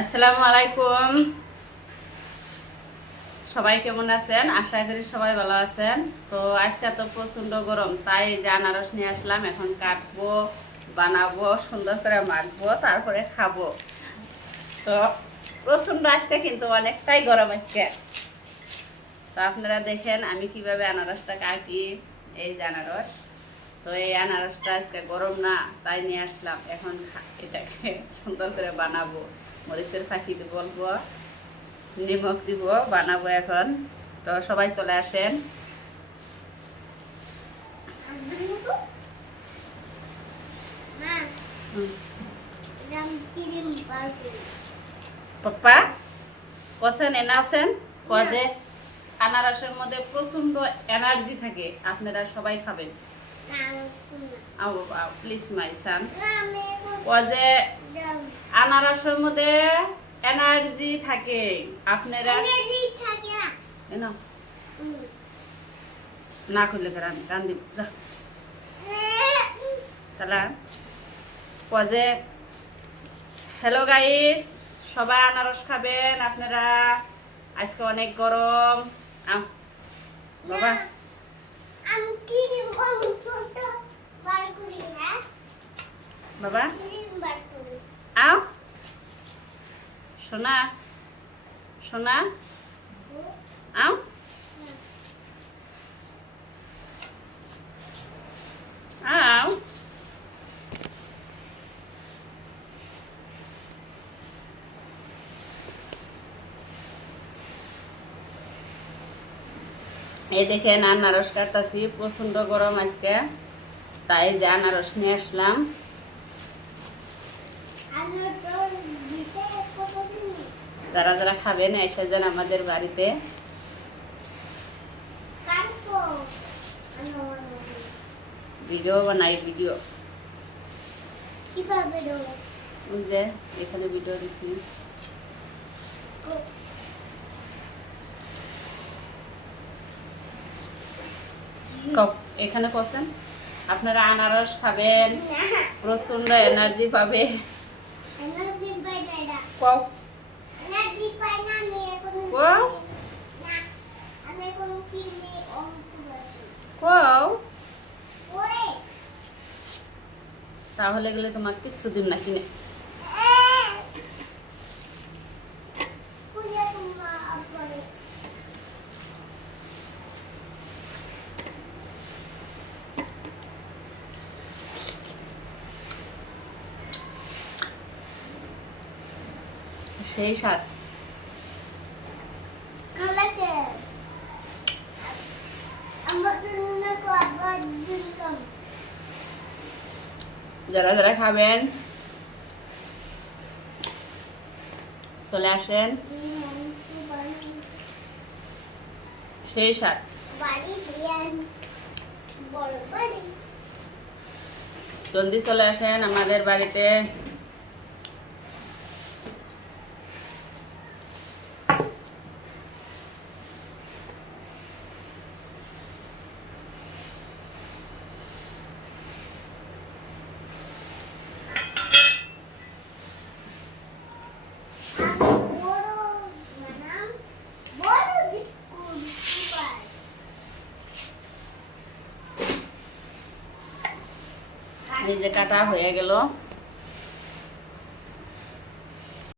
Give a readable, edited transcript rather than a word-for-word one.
আসসালামু আলাইকুম। সবাই কেমন আছেন? আশা করি সবাই ভালো আছেন। তো আজকে তো প্রচন্ড গরম, তাই যে আনারস নিয়ে আসলাম। এখন কাটবো, বানাবো, সুন্দর করে মাখবো, তারপরে খাবো। তো প্রচন্ড আজকে কিন্তু অনেকটাই গরম আজকে। তো আপনারা দেখেন আমি কিভাবে আনারসটা কাটি। এই যে আনারস, তো এই আনারসটা আজকে গরম না, তাই নিয়ে আসলাম। এখন এটাকে সুন্দর করে বানাবো, মরিচের ফাঁকি বলবো, নিমখ দিব, বানাবো এখন। তো সবাই চলে আসেন। পাপ্পা কছেন এনাওছেন যে আনারসের মধ্যে প্রচন্ড এনার্জি থাকে, আপনারা সবাই খাবেন। প্লিজ মাই সান, যে আনারসের মধ্যে এনার্জি থাকে, আপনারা না খুললে আমি কান দিব তাহলে যে হ্যালো গাইস, সবাই আনারস খাবেন আপনারা। আজকে অনেক গরম। বাবা বাবা আও সোনা, সোনা আও। আও এই দেখেন আনারস কাটতাছি, প্রচন্ড গরম আজকে, তাই যে আনারস নিয়ে আসলাম। যারা যারা খাবেন এসে যান আমাদের বাড়িতে। ভিডিও বানাই, ভিডিও ওই যে এখানে ভিডিও দিছি। এখানে কছেন আপনারা আনারস খাবেন, প্রচন্ড এনার্জি পাবে। তাহলে গেলে তোমার কিচ্ছু দিন না কিনে। সেই স্বাদ। যারা যারা খাবেন চলে আসেন, সেই স্বাদ। জলদি চলে আসেন আমাদের বাড়িতে। এই যে কাটা হয়ে গেল।